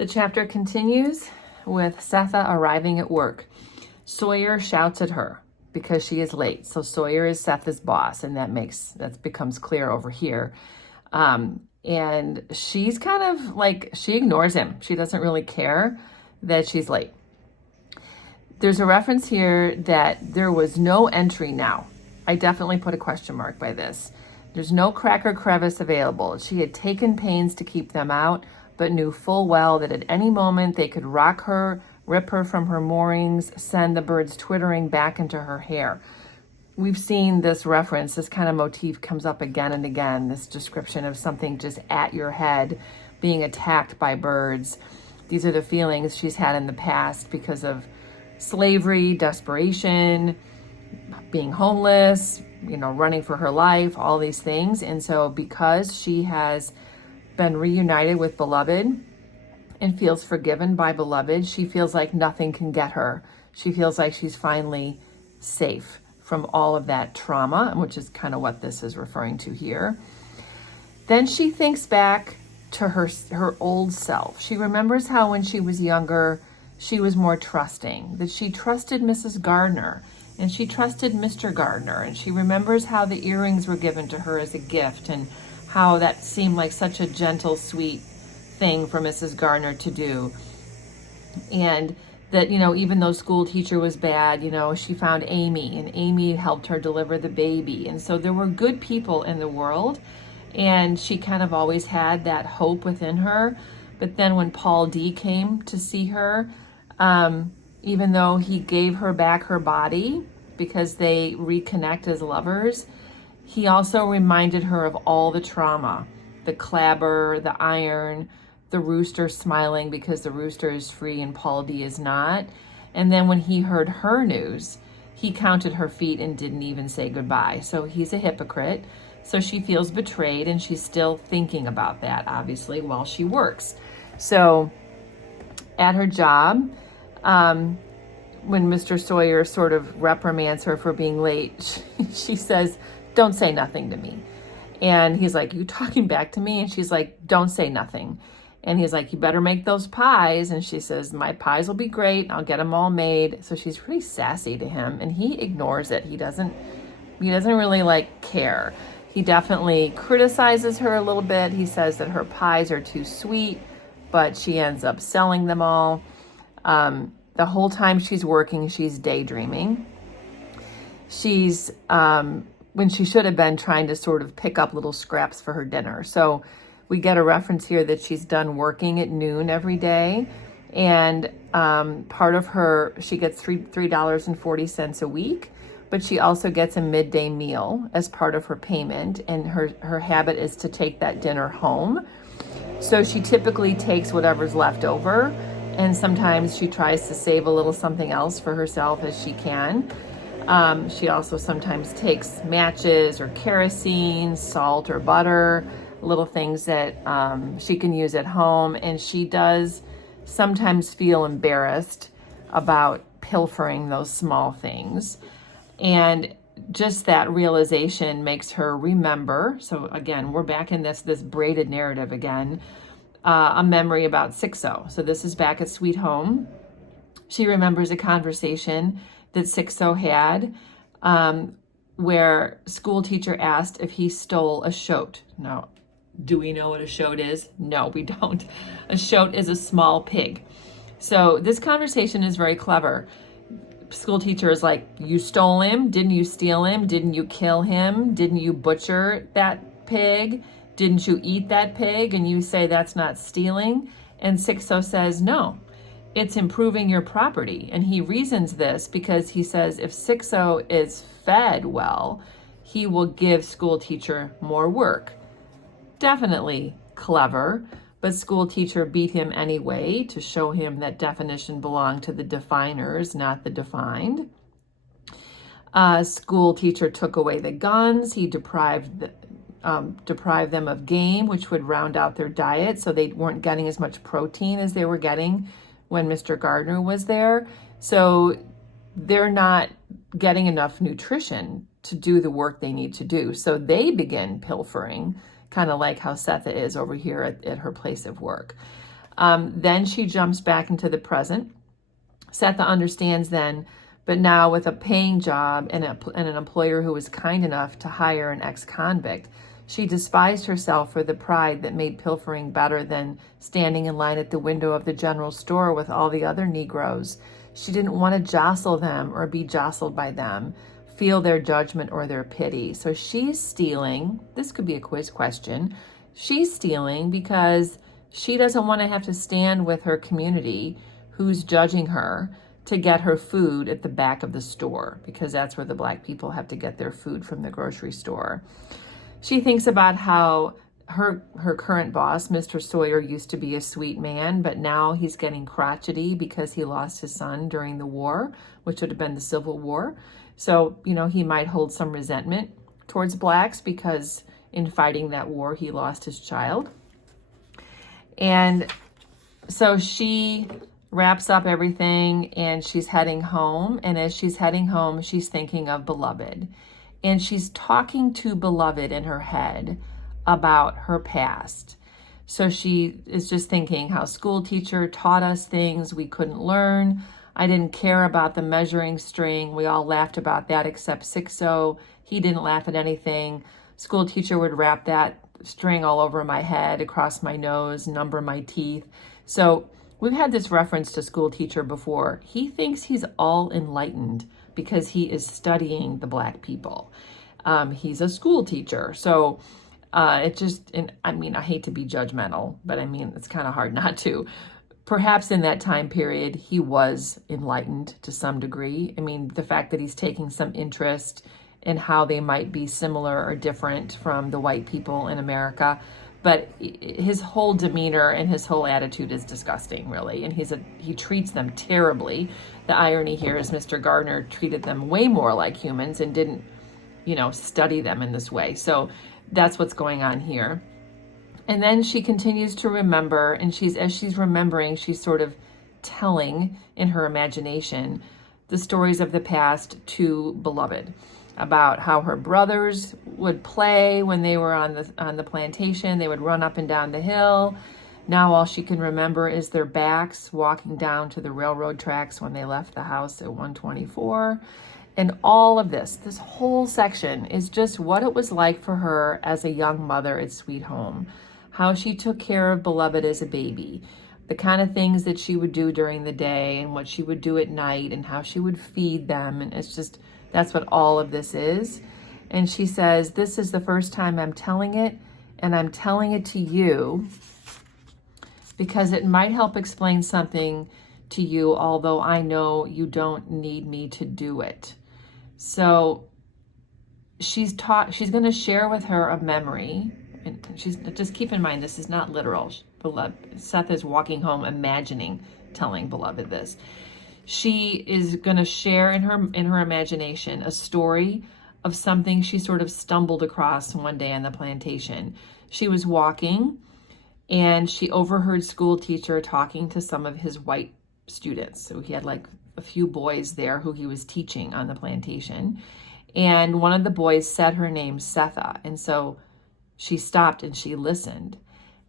The chapter continues with Sethe arriving at work. Sawyer shouts at her because she is late. So Sawyer is Sethe's boss, and that becomes clear over here. And she's kind of like, she ignores him. She doesn't really care that she's late. There's a reference here that there was no entry now. I definitely put a question mark by this. There's no crack or crevice available. She had taken pains to keep them out, but knew full well that at any moment they could rock her, rip her from her moorings, send the birds twittering back into her hair. We've seen this reference, this kind of motif comes up again and again, this description of something just at your head, being attacked by birds. These are the feelings she's had in the past because of slavery, desperation, being homeless, running for her life, all these things. And so because she has been reunited with beloved and feels forgiven by beloved, she feels like nothing can get her. She feels like she's finally safe from all of that trauma, which is kind of what this is referring to here. Then she thinks back to her old self. She remembers how when she was younger, she was more trusting, that she trusted Mrs. Gardner and she trusted Mr. Gardner, and she remembers how the earrings were given to her as a gift and how that seemed like such a gentle, sweet thing for Mrs. Gardner to do. And that, even though Schoolteacher was bad, she found Amy, and Amy helped her deliver the baby. And so there were good people in the world, and she kind of always had that hope within her. But then when Paul D came to see her, even though he gave her back her body because they reconnect as lovers, he also reminded her of all the trauma, the clabber, the iron, the rooster smiling because the rooster is free and Paul D is not. And then when he heard her news, he counted her feet and didn't even say goodbye. So he's a hypocrite. So she feels betrayed, and she's still thinking about that, obviously, while she works. So at her job, when Mr. Sawyer sort of reprimands her for being late, she says, "Don't say nothing to me." And he's like, "You talking back to me?" And she's like, "Don't say nothing." And he's like, "You better make those pies." And she says, "My pies will be great. I'll get them all made." So she's pretty sassy to him, and he ignores it. He doesn't really care. He definitely criticizes her a little bit. He says that her pies are too sweet, but she ends up selling them all. The whole time she's working, she's daydreaming. She's, when she should have been trying to sort of pick up little scraps for her dinner. So we get a reference here that she's done working at noon every day. And part of she gets $3.40 a week, but she also gets a midday meal as part of her payment. And her habit is to take that dinner home. So she typically takes whatever's left over, and sometimes she tries to save a little something else for herself as she can. She also sometimes takes matches or kerosene, salt or butter, little things that she can use at home. And she does sometimes feel embarrassed about pilfering those small things. And just that realization makes her remember. So again, we're back in this braided narrative again. A memory about Sixo. So this is back at Sweet Home. She remembers a conversation that Sixo had where Schoolteacher asked if he stole a shote. Now, do we know what a shote is? No, we don't. A shote is a small pig. So this conversation is very clever. Schoolteacher is like, "You stole him? Didn't you steal him? Didn't you kill him? Didn't you butcher that pig? Didn't you eat that pig?" And you say that's not stealing. And Sixo says, "No, it's improving your property." And he reasons this because he says if Sixo is fed well, he will give Schoolteacher more work. Definitely clever, but Schoolteacher beat him anyway to show him that definition belonged to the definers, not the defined. Schoolteacher took away the guns. He deprived them of game, which would round out their diet, so they weren't getting as much protein as they were getting when Mr. Gardner was there. So they're not getting enough nutrition to do the work they need to do. So they begin pilfering, kind of like how Sethe is over here at her place of work. Then she jumps back into the present. Sethe understands then, but now with a paying job and an employer who was kind enough to hire an ex-convict, she despised herself for the pride that made pilfering better than standing in line at the window of the general store with all the other Negroes. She didn't want to jostle them or be jostled by them, feel their judgment or their pity. So she's stealing. This could be a quiz question. She's stealing because she doesn't want to have to stand with her community who's judging her to get her food at the back of the store, because that's where the Black people have to get their food, from the grocery store. She thinks about how her current boss, Mr. Sawyer, used to be a sweet man, but now he's getting crotchety because he lost his son during the war, which would have been the Civil War. So, he might hold some resentment towards Blacks because in fighting that war, he lost his child. And so she wraps up everything and she's heading home. And as she's heading home, she's thinking of Beloved. And she's talking to Beloved in her head about her past. So she is just thinking how Schoolteacher taught us things we couldn't learn. I didn't care about the measuring string. We all laughed about that except Sixo. He didn't laugh at anything. Schoolteacher would wrap that string all over my head, across my nose, number my teeth. So we've had this reference to Schoolteacher before. He thinks he's all enlightened because he is studying the Black people. He's a schoolteacher. So I hate to be judgmental, but it's kind of hard not to. Perhaps in that time period, he was enlightened to some degree. The fact that he's taking some interest in how they might be similar or different from the white people in America. But his whole demeanor and his whole attitude is disgusting, really. And he treats them terribly. The irony here is Mr. Gardner treated them way more like humans and didn't, study them in this way. So that's what's going on here. And then she continues to remember, and as she's remembering, she's sort of telling in her imagination the stories of the past to Beloved, about how her brothers would play when they were on the plantation. They would run up and down the hill. Now all she can remember is their backs walking down to the railroad tracks when they left the house at 124. And all of this whole section is just what it was like for her as a young mother at Sweet Home, how she took care of Beloved as a baby, the kind of things that she would do during the day and what she would do at night and how she would feed them. And that's what all of this is. And she says, this is the first time I'm telling it, and I'm telling it to you because it might help explain something to you, although I know you don't need me to do it. So she's going to share with her a memory. And she's just keep in mind, this is not literal. Sethe is walking home imagining telling Beloved this. She is going to share in her imagination a story of something she sort of stumbled across one day on the plantation. She was walking and she overheard Schoolteacher talking to some of his white students. So he had like a few boys there who he was teaching on the plantation. And one of the boys said her name, Sethe. And so she stopped and she listened.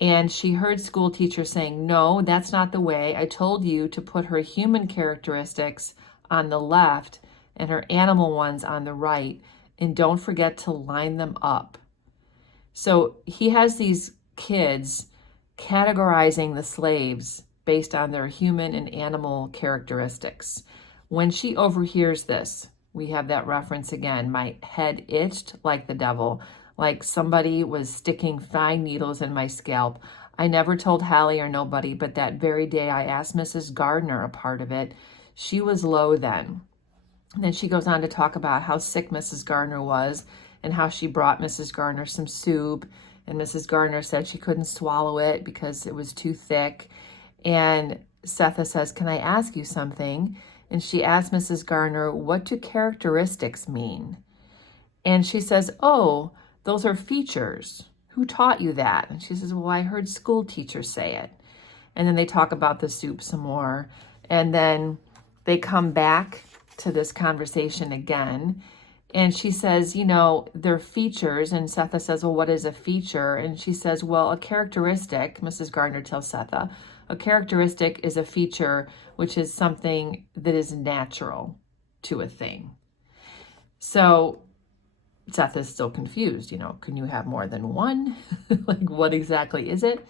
And she heard Schoolteacher saying, no, that's not the way. I told you to put her human characteristics on the left and her animal ones on the right. And don't forget to line them up. So he has these kids categorizing the slaves based on their human and animal characteristics. When she overhears this, we have that reference again. My head itched like the devil, like somebody was sticking fine needles in my scalp. I never told Hallie or nobody, but that very day I asked Mrs. Gardner a part of it. She was low then. And then she goes on to talk about how sick Mrs. Gardner was and how she brought Mrs. Gardner some soup. And Mrs. Gardner said she couldn't swallow it because it was too thick. And Sethe says, can I ask you something? And she asked Mrs. Gardner, what do characteristics mean? And she says, oh, those are features. Who taught you that? And she says, well, I heard Schoolteacher say it. And then they talk about the soup some more. And then they come back to this conversation again. And she says, you know, they're features. And Sethe says, well, what is a feature? And she says, well, a characteristic, Mrs. Gardner tells Sethe, a characteristic is a feature which is something that is natural to a thing. So Sethe is still confused. You know, can you have more than one? Like, what exactly is it?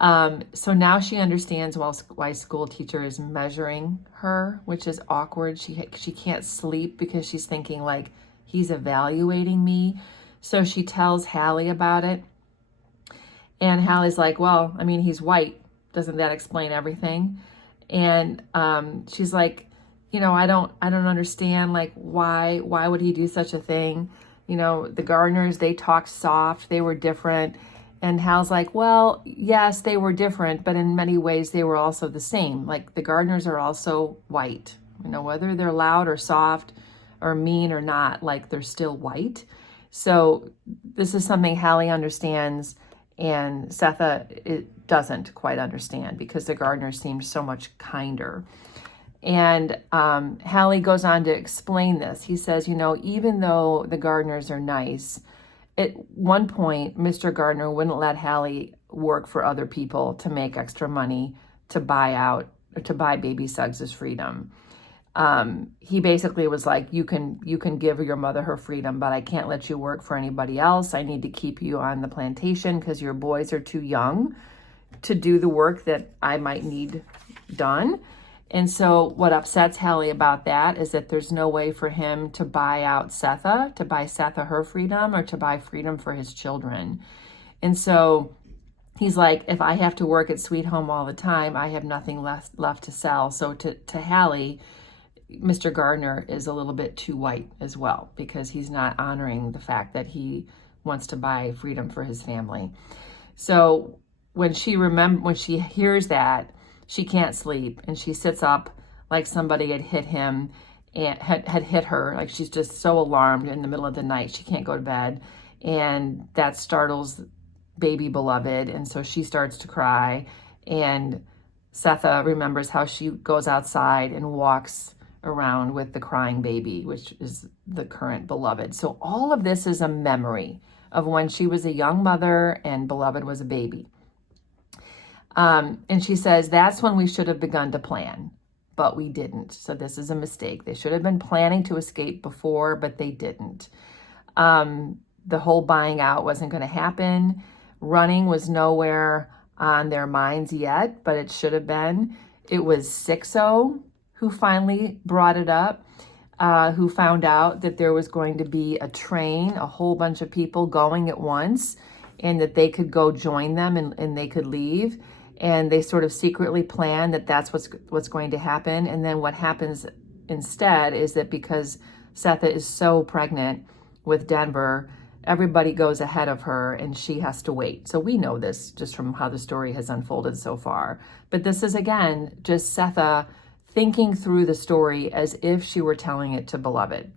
So now she understands why school teacher is measuring her, which is awkward. She can't sleep because she's thinking like, he's evaluating me. So she tells Hallie about it. And Hallie's like, well, I mean, he's white. Doesn't that explain everything? And she's like, you know, I don't understand, like, why would he do such a thing? You know, the Gardners, they talk soft, they were different. And Hal's like, well, yes, they were different, but in many ways they were also the same. Like, the Gardners are also white. You know, whether they're loud or soft or mean or not, like, they're still white. So this is something Hallie understands, and Sethe doesn't quite understand because the Gardners seem so much kinder. And Hallie goes on to explain this. He says, you know, even though the Gardners are nice, at one point, Mr. Gardner wouldn't let Hallie work for other people to make extra money to buy baby Suggs' freedom. He basically was like, you can give your mother her freedom, but I can't let you work for anybody else. I need to keep you on the plantation because your boys are too young to do the work that I might need done. And so what upsets Hallie about that is that there's no way for him to buy out Sethe, to buy Sethe her freedom, or to buy freedom for his children. And so he's like, if I have to work at Sweet Home all the time, I have nothing left to sell. So to Hallie, Mr. Gardner is a little bit too white as well, because he's not honoring the fact that he wants to buy freedom for his family. So when she hears that, she can't sleep, and she sits up like somebody had hit him and had hit her. Like, she's just so alarmed in the middle of the night. She can't go to bed, and that startles baby beloved. And so she starts to cry, and Sethe remembers how she goes outside and walks around with the crying baby, which is the current beloved. So all of this is a memory of when she was a young mother and beloved was a baby. And she says, that's when we should have begun to plan, but we didn't. So this is a mistake. They should have been planning to escape before, but they didn't. The whole buying out wasn't going to happen. Running was nowhere on their minds yet, but it should have been. It was Sixo who finally brought it up, who found out that there was going to be a train, a whole bunch of people going at once, and that they could go join them and they could leave. And they sort of secretly plan that that's what's going to happen. And then what happens instead is that because Sethe is so pregnant with Denver, everybody goes ahead of her and she has to wait. So we know this just from how the story has unfolded so far. But this is, again, just Sethe thinking through the story as if she were telling it to beloved.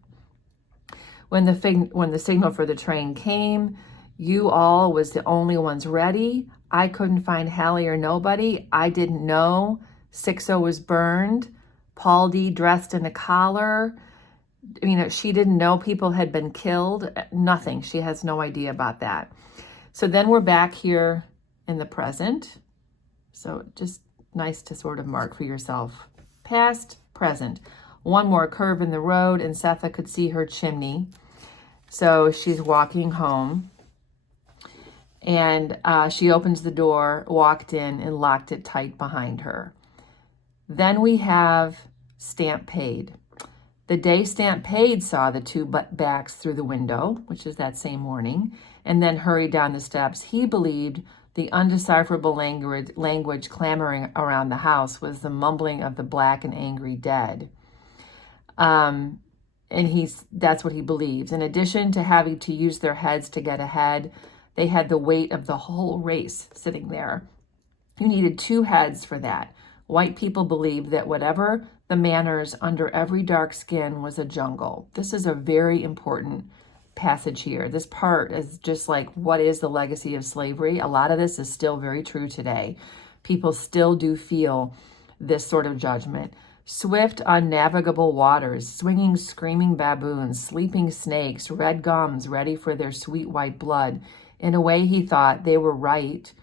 When the signal for the train came, you all was the only ones ready. I couldn't find Hallie or nobody. I didn't know. Sixo was burned. Paul D dressed in a collar. I mean, she didn't know people had been killed. Nothing. She has no idea about that. So then we're back here in the present. So just nice to sort of mark for yourself. Past, present. One more curve in the road and Sethe could see her chimney. So she's walking home. And she opens the door, walked in, and locked it tight behind her. Then we have Stamp Paid. The day Stamp Paid saw the two backs through the window, which is that same morning, and then hurried down the steps, he believed the undecipherable language clamoring around the house was the mumbling of the black and angry dead. And that's what he believes. In addition to having to use their heads to get ahead, they had the weight of the whole race sitting there. You needed two heads for that. White people believed that whatever the manners under every dark skin was a jungle. This is a very important passage here. This part is just like, what is the legacy of slavery? A lot of this is still very true today. People still do feel this sort of judgment. Swift, unnavigable waters, swinging, screaming baboons, sleeping snakes, red gums ready for their sweet white blood. In a way, he thought, they were right.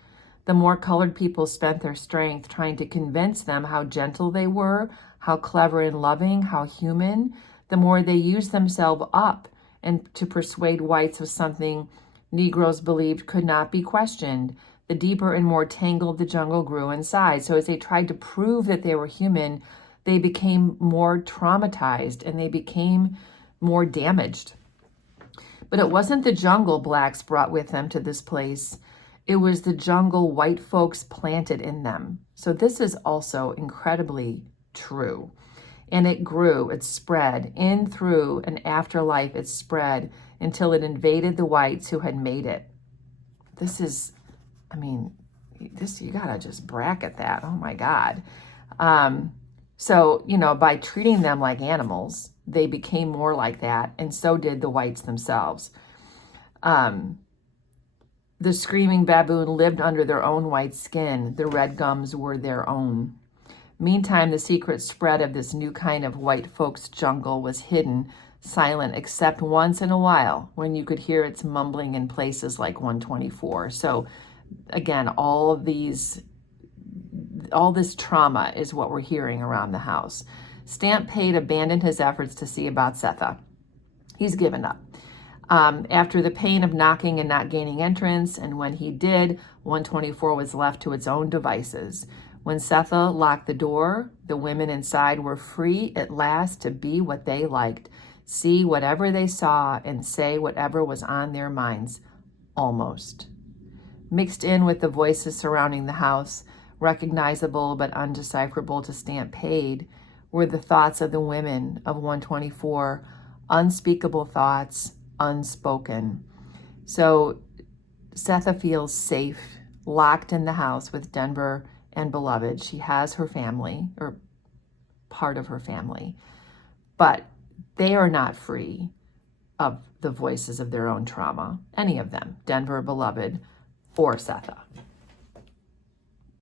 The more colored people spent their strength trying to convince them how gentle they were, how clever and loving, how human, the more they used themselves up and to persuade whites of something Negroes believed could not be questioned. The deeper and more tangled the jungle grew inside. So as they tried to prove that they were human, they became more traumatized and they became more damaged. But it wasn't the jungle blacks brought with them to this place. It was the jungle white folks planted in them. So this is also incredibly true. And it grew, it spread in through and after life, it spread until it invaded the whites who had made it. This is, you gotta just bracket that. Oh my God. So, by treating them like animals, they became more like that, and so did the whites themselves. The screaming baboon lived under their own white skin. The red gums were their own. Meantime, the secret spread of this new kind of white folks' jungle was hidden, silent, except once in a while when you could hear its mumbling in places like 124. So, again, all this trauma is what we're hearing around the house. Stampede abandoned his efforts to see about Sethe. He's given up. After the pain of knocking and not gaining entrance, and when he did, 124 was left to its own devices. When Sethe locked the door, the women inside were free at last to be what they liked, see whatever they saw, and say whatever was on their minds. Almost. Mixed in with the voices surrounding the house, recognizable but undecipherable to Stampede, were the thoughts of the women of 124, unspeakable thoughts, unspoken. So Sethe feels safe, locked in the house with Denver and Beloved. She has her family, or part of her family, but they are not free of the voices of their own trauma, any of them, Denver, Beloved, or Sethe.